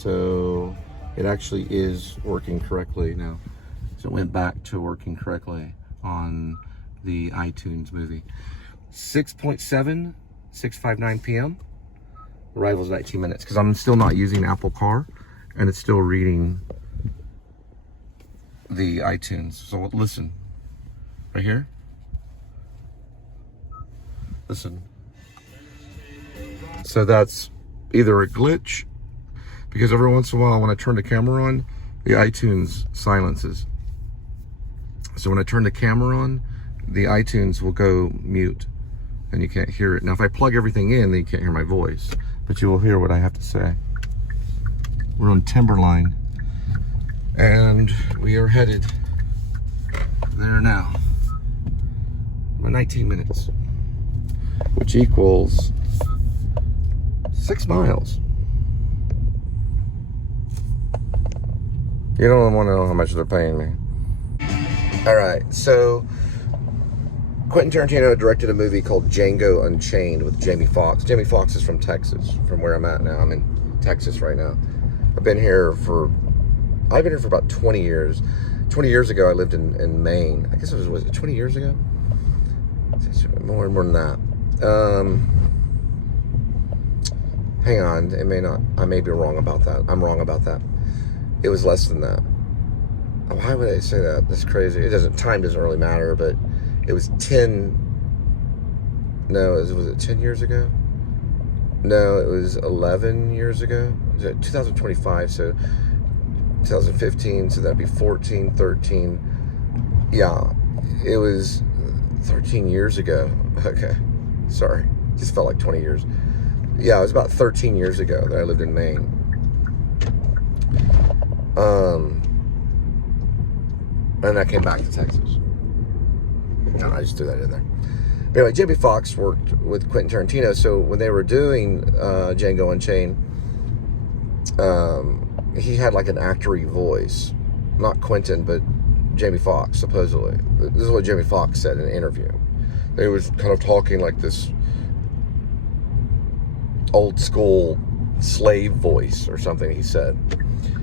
So it actually is working correctly now. So it went back to working correctly on the iTunes movie. 6.7, 6:59 p.m. Arrival's 19 minutes because I'm still not using Apple Car and it's still reading the iTunes. So listen, right here. Listen. So that's either a glitch, because every once in a while when I turn the camera on, the iTunes silences. So when I turn the camera on, the iTunes will go mute and you can't hear it. Now if I plug everything in, then you can't hear my voice, but you will hear what I have to say. We're on Timberline and we are headed there now. About 19 minutes, which equals 6 miles. You don't want to know how much they're paying me. All right, so Quentin Tarantino directed a movie called Django Unchained with Jamie Foxx. Jamie Foxx is from Texas, from where I'm at now. I'm in Texas right now. I've been here for about 20 years. 20 years ago, I lived in Maine. I guess was it 20 years ago? More than that. Hang on, it may not. I may be wrong about that. I'm wrong about that. It was less than that. Why would I say that? That's crazy. Time doesn't really matter, but it was 10. No, was it 10 years ago? No, it was 11 years ago. It was 2025, so 2015, so that'd be 14, 13. Yeah, it was 13 years ago. Okay, sorry. Just felt like 20 years. Yeah, it was about 13 years ago that I lived in Maine. And I came back to Texas. No, I just threw that in there. But anyway, Jamie Foxx worked with Quentin Tarantino, so when they were doing Django Unchained, he had like an actory voice. Not Quentin, but Jamie Foxx, supposedly. This is what Jamie Foxx said in an interview. He was kind of talking like this old school slave voice or something, he said.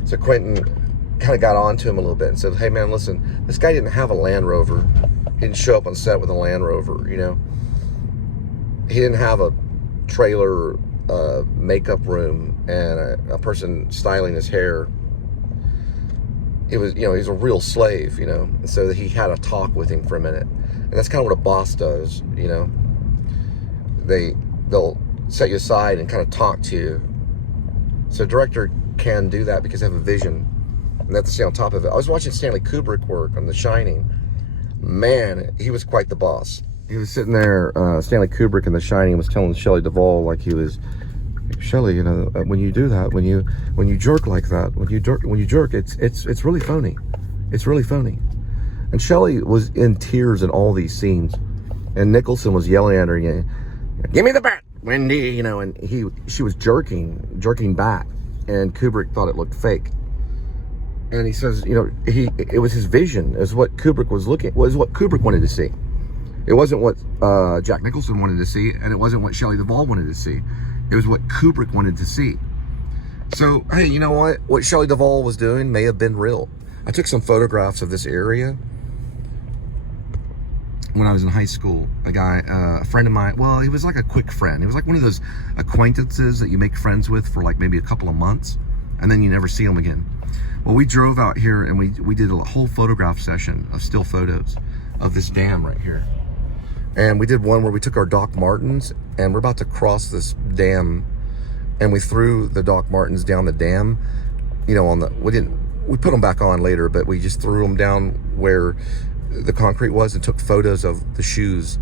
So Quentin kind of got on to him a little bit and said, hey man, listen, this guy didn't have a Land Rover. He didn't show up on set with a Land Rover, you know. He didn't have a trailer makeup room and a person styling his hair. It was, you know, he's a real slave, you know. So he had a talk with him for a minute. And that's kind of what a boss does, you know. They'll set you aside and kind of talk to you. So a director can do that because they have a vision. And they have to stay on top of it. I was watching Stanley Kubrick work on The Shining. Man, he was quite the boss. He was sitting there, Stanley Kubrick in The Shining was telling Shelley Duvall, like he was, Shelley, you know, when you do that, when you jerk like that, when you jerk, it's really phony. It's really phony. And Shelley was in tears in all these scenes. And Nicholson was yelling at her, you know, give me the bat, Wendy, you know, and she was jerking back. And Kubrick thought it looked fake. And he says, you know, it was his vision, is what Kubrick was what Kubrick wanted to see. It wasn't what Jack Nicholson wanted to see, and it wasn't what Shelley Duvall wanted to see. It was what Kubrick wanted to see. So, hey, you know what? What Shelley Duvall was doing may have been real. I took some photographs of this area when I was in high school. A friend of mine, well, he was like a quick friend. He was like one of those acquaintances that you make friends with for like maybe a couple of months, and then you never see them again. Well, we drove out here and we did a whole photograph session of still photos of this dam right here. And we did one where we took our Doc Martens and we're about to cross this dam, and we threw the Doc Martens down the dam, you know, we put them back on later, but we just threw them down where the concrete was and took photos of the shoes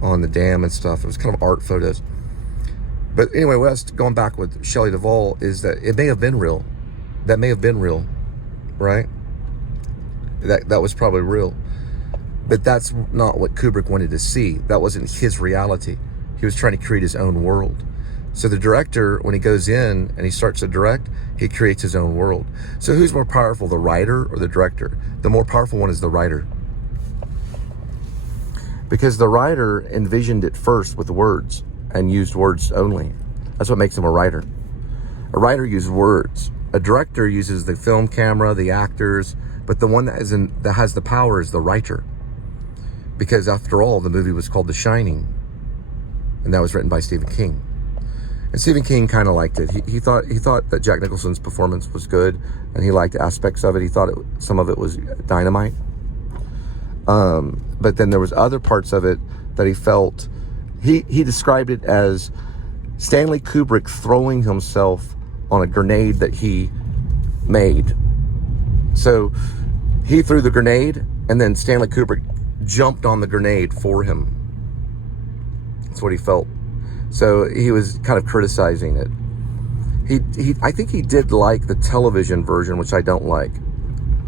on the dam and stuff. It was kind of art photos. But anyway, what I was going back with Shelley Duvall is that it may have been real. That may have been real, right? That was probably real. But that's not what Kubrick wanted to see. That wasn't his reality. He was trying to create his own world. So the director, when he goes in and he starts to direct, he creates his own world. So who's more powerful, the writer or the director? The more powerful one is the writer. Because the writer envisioned it first with words and used words only. That's what makes him a writer. A writer used words. A director uses the film camera, the actors, but the one that has the power is the writer. Because after all, the movie was called The Shining, and that was written by Stephen King. And Stephen King kind of liked it. He thought that Jack Nicholson's performance was good, and he liked aspects of it. He thought some of it was dynamite. But then there was other parts of it that he felt, he described it as Stanley Kubrick throwing himself on a grenade that he made. So he threw the grenade, and then Stanley Kubrick jumped on the grenade for him. That's what he felt. So he was kind of criticizing it. I think he did like the television version, which I don't like.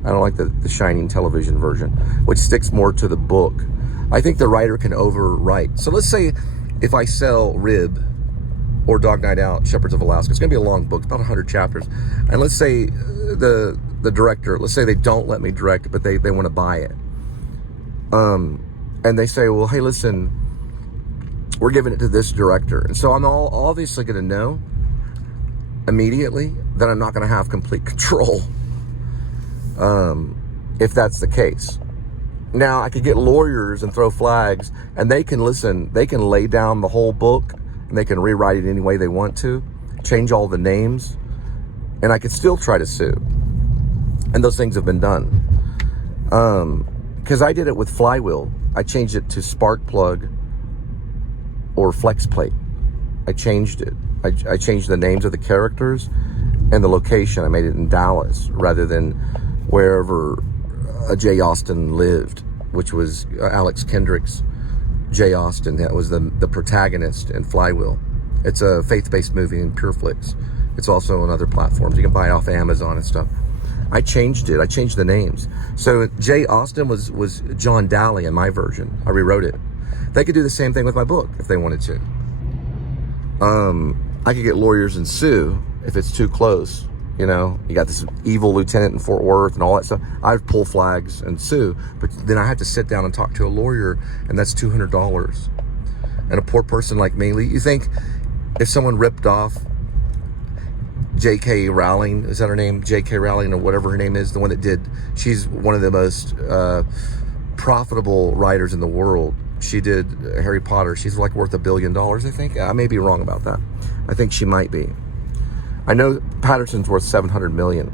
I don't like the Shining television version, which sticks more to the book. I think the writer can overwrite. So let's say if I sell Rib or Dog Night Out, Shepherds of Alaska, it's going to be a long book, about 100 chapters. And let's say the director, let's say they don't let me direct it, but they want to buy it. And they say, well, hey, listen, we're giving it to this director. And so I'm obviously going to know immediately that I'm not going to have complete control if that's the case. Now, I could get lawyers and throw flags, and they can listen. They can lay down the whole book, and they can rewrite it any way they want to, change all the names, and I could still try to sue. And those things have been done. Because I did it with Flywheel. I changed it to Sparkplug or Flex Plate. I changed it. I changed the names of the characters and the location. I made it in Dallas rather than wherever Jay Austen lived, which was Alex Kendrick's Jay Austen. That was the protagonist in Flywheel. It's a faith-based movie in PureFlix. It's also on other platforms. You can buy it off Amazon and stuff. I changed it. I changed the names. So Jay Austen was John Daly in my version. I rewrote it. They could do the same thing with my book if they wanted to. I could get lawyers and sue if it's too close. You know, you got this evil lieutenant in Fort Worth and all that stuff. I'd pull flags and sue, but then I had to sit down and talk to a lawyer, and that's $200. And a poor person like me, you think if someone ripped off J.K. Rowling, is that her name? J.K. Rowling or whatever her name is, the one that did, she's one of the most profitable writers in the world. She did Harry Potter. She's like worth $1 billion, I think. I may be wrong about that. I think she might be. I know Patterson's worth 700 million.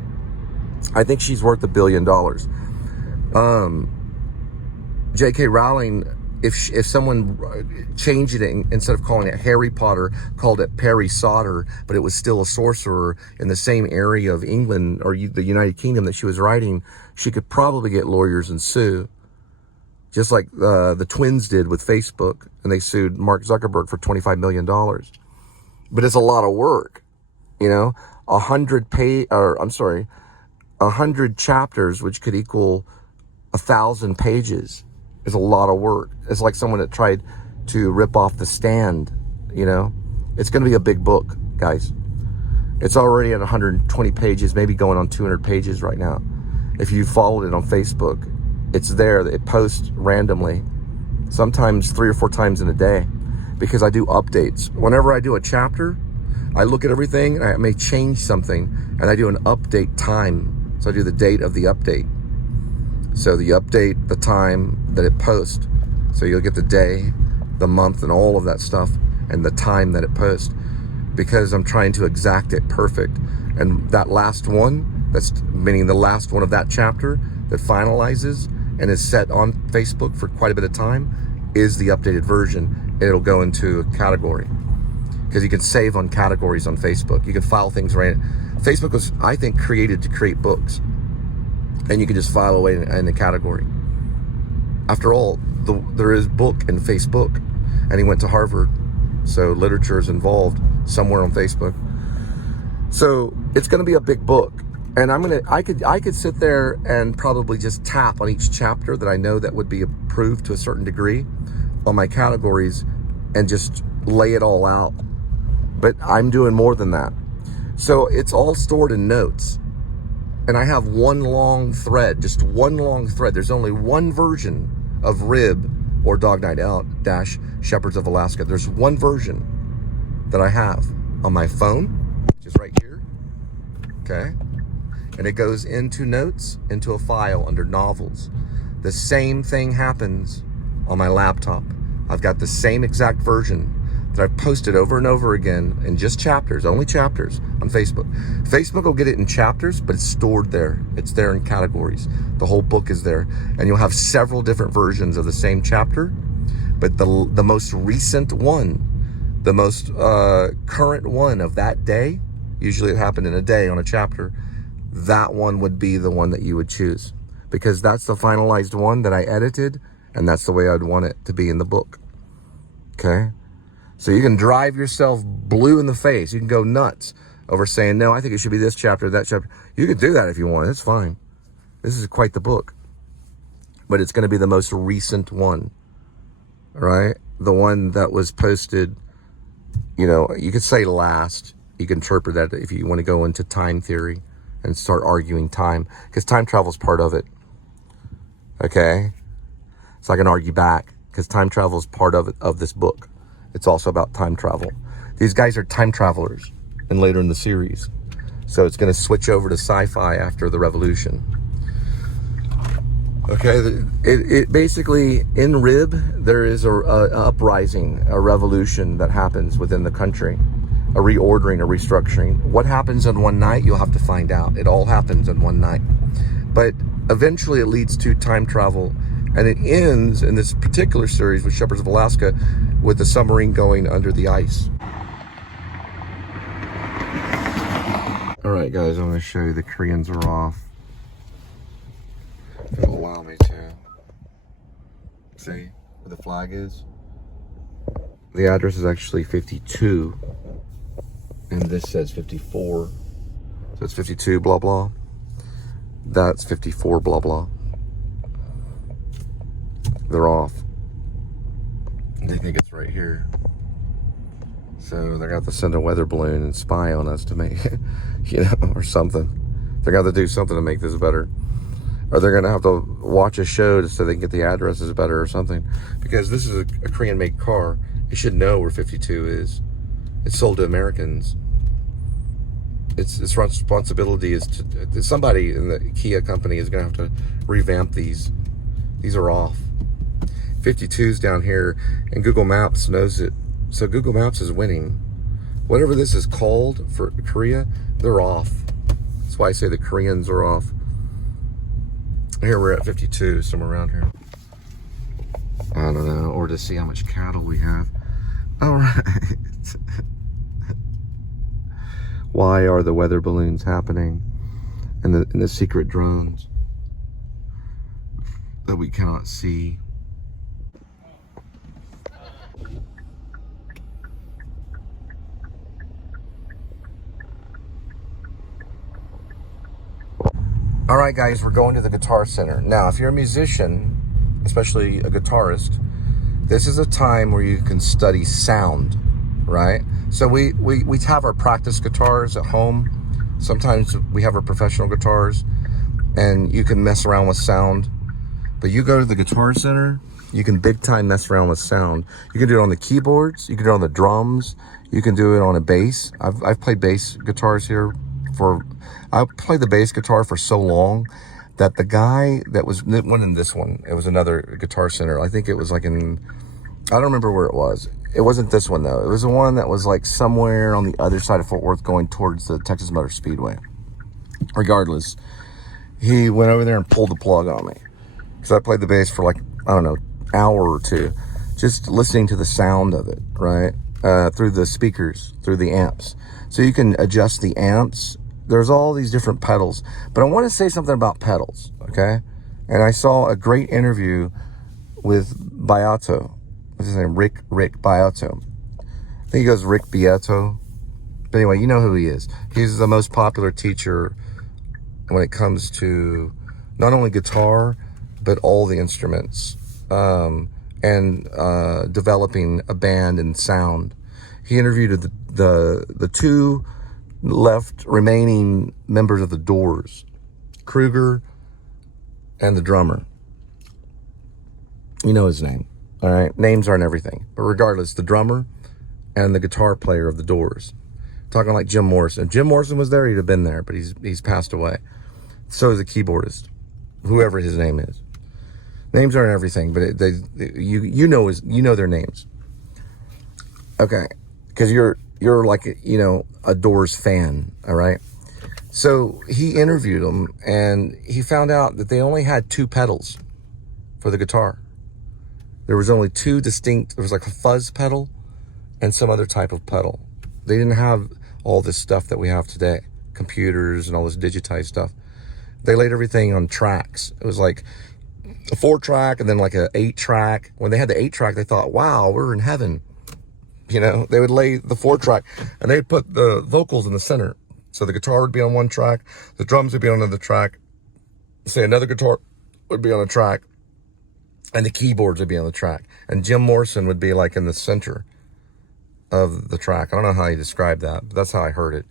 I think she's worth $1 billion. J.K. Rowling, if someone changed it instead of calling it Harry Potter, called it Perry Sauter, but it was still a sorcerer in the same area of England or the United Kingdom that she was writing, she could probably get lawyers and sue. Just like the twins did with Facebook, and they sued Mark Zuckerberg for $25 million. But it's a lot of work, you know. 100 chapters, which could equal 1,000 pages, is a lot of work. It's like someone that tried to rip off The Stand, you know. It's going to be a big book, guys. It's already at 120 pages, maybe going on 200 pages right now. If you followed it on Facebook, it's there. It posts randomly, sometimes 3 or 4 times in a day, because I do updates. Whenever I do a chapter, I look at everything, and I may change something, and I do an update time. So I do the date of the update. So the update, the time that it posts. So you'll get the day, the month, and all of that stuff, and the time that it posts, because I'm trying to exact it perfect. And that last one, that's meaning the last one of that chapter that finalizes and is set on Facebook for quite a bit of time, is the updated version. It'll go into a category, because you can save on categories on Facebook. You can file things right. Facebook was, I think, created to create books, and you can just file away in a category. After all, there is book in Facebook, and he went to Harvard, so literature is involved somewhere on Facebook. So it's going to be a big book. And I could sit there and probably just tap on each chapter that I know that would be approved to a certain degree on my categories and just lay it all out. But I'm doing more than that. So it's all stored in notes. And I have one long thread, just one long thread. There's only one version of Rib or Dog Night Out - Shepherds of Alaska. There's one version that I have on my phone, which is right here. okay? And it goes into notes, into a file under novels. The same thing happens on my laptop. I've got the same exact version that I've posted over and over again in just chapters, only chapters on Facebook. Facebook will get it in chapters, but it's stored there. It's there in categories. The whole book is there. And you'll have several different versions of the same chapter, but the most recent one, the most current one of that day, usually it happened in a day on a chapter, that one would be the one that you would choose, because that's the finalized one that I edited, and that's the way I'd want it to be in the book. Okay? So you can drive yourself blue in the face. You can go nuts over saying, no, I think it should be this chapter, that chapter. You can do that if you want. It's fine. This is quite the book. But it's going to be the most recent one, right? The one that was posted, you know, you could say last. You can interpret that if you want to go into time theory and start arguing time, because time travel is part of it. Okay? So I can argue back, because time travel is part of this book. It's also about time travel. These guys are time travelers, and later in the series. So it's going to switch over to sci-fi after the revolution. Okay, it basically, in Rib, there is a uprising, a revolution that happens within the country. A reordering, a restructuring. What happens in one night, you'll have to find out. It all happens in one night. But eventually it leads to time travel, and it ends in this particular series with Shepherds of Alaska with the submarine going under the ice. All right, guys, I'm going to show you the Koreans are off. If it'll allow me to. See where the flag is? The address is actually 52. And this says 54. So it's 52, blah, blah. That's 54, blah, blah. They're off. They think it's right here. So they're going to have to send a weather balloon and spy on us to make, you know, or something. They're going to have to do something to make this better. Or they're going to have to watch a show so they can get the addresses better or something. Because this is a Korean-made car. It should know where 52 is. It's sold to Americans. Its responsibility is to somebody in the Kia company is going to have to revamp these. These are off. 52's down here, and Google Maps knows it. So Google Maps is winning. Whatever this is called for Korea, they're off. That's why I say the Koreans are off. Here we're at 52, somewhere around here. I don't know, or to see how much cattle we have. All right. Why are the weather balloons happening and the secret drones that we cannot see? All right, guys, we're going to the Guitar Center. Now, if you're a musician, especially a guitarist, this is a time where you can study sound, right? So we have our practice guitars at home. Sometimes we have our professional guitars, and you can mess around with sound. But you go to the Guitar Center, you can big time mess around with sound. You can do it on the keyboards, you can do it on the drums, you can do it on a bass. I've played bass guitars here I played the bass guitar for so long that the guy that was in this one, it was another Guitar Center. I think it was like I don't remember where it was. It wasn't this one though. It was the one that was like somewhere on the other side of Fort Worth going towards the Texas Motor Speedway. Regardless, he went over there and pulled the plug on me. Because I played the bass for like, I don't know, hour or two. Just listening to the sound of it, right? Through the speakers, through the amps. So you can adjust the amps. There's all these different pedals. But I want to say something about pedals, okay? And I saw a great interview with Beato. What's his name? Rick Beato. I think he goes Rick Beato. But anyway, you know who he is. He's the most popular teacher when it comes to not only guitar, but all the instruments. And developing a band and sound. He interviewed the two left remaining members of the Doors, Kruger and the drummer. You know his name, all right? Names aren't everything. But regardless, the drummer and the guitar player of the Doors, Talking like Jim Morrison. If Jim Morrison was there, he'd have been there, but he's passed away. So is the keyboardist, whoever his name is. Names aren't everything, but you know their names. Okay, because you're like a Doors fan, all right? So he interviewed them, and he found out that they only had 2 pedals for the guitar. There was only 2 distinct. There was like a fuzz pedal and some other type of pedal. They didn't have all this stuff that we have today, computers and all this digitized stuff. They laid everything on tracks. It was like a 4-track and then like a 8-track. When they had the 8-track, they thought, wow, we're in heaven. They would lay the 4-track and they'd put the vocals in the center. So the guitar would be on one track, the drums would be on another track, say another guitar would be on a track, and the keyboards would be on the track. And Jim Morrison would be like in the center of the track. I don't know how he described that, but that's how I heard it.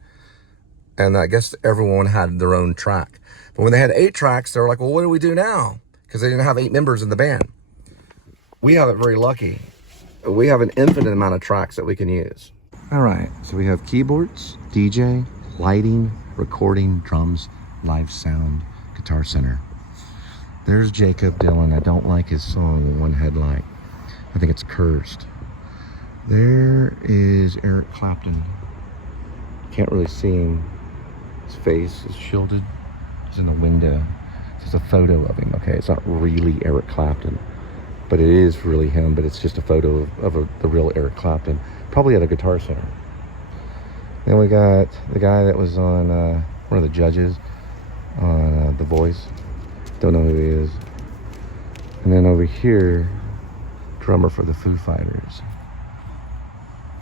And I guess everyone had their own track. But when they had 8 tracks, they were like, well, what do we do now? Because they didn't have 8 members in the band. We have it very lucky. We have an infinite amount of tracks that we can use. All right, so we have keyboards, DJ, lighting, recording, drums, live sound, Guitar Center. There's Jacob Dylan. I don't like his song, One Headlight. I think it's cursed. There is Eric Clapton. Can't really see him. His face is shielded. He's in the window. It's a photo of him, okay? It's not really Eric Clapton, but it is really him, but it's just a photo of the real Eric Clapton, probably at a Guitar Center. Then we got the guy that was on, one of the judges on The Voice. Don't know who he is. And then over here, drummer for the Foo Fighters.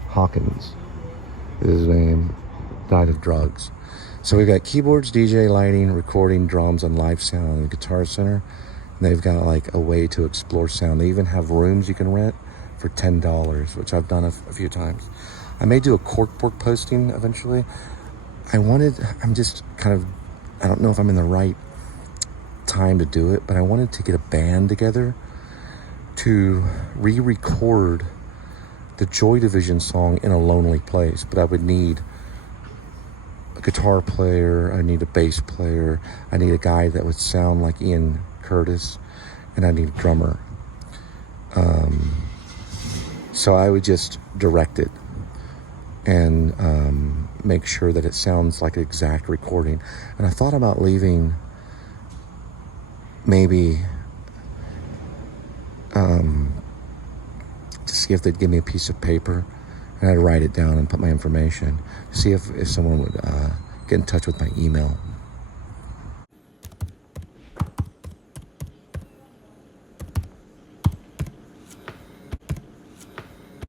Hawkins is his name. Died of drugs. So we've got keyboards, DJ, lighting, recording, drums, and live sound in the Guitar Center. And they've got like a way to explore sound. They even have rooms you can rent for $10, which I've done a few times. I may do a corkboard posting eventually. I'm just kind of, I don't know if I'm in the right time to do it, but I wanted to get a band together to re-record the Joy Division song In a Lonely Place. But I would need a guitar player, I need a bass player, I need a guy that would sound like Ian Curtis, and I need a drummer. So I would just direct it and make sure that it sounds like an exact recording. And I thought about leaving maybe to see if they'd give me a piece of paper and I'd write it down and put my information, see if someone would get in touch with my email.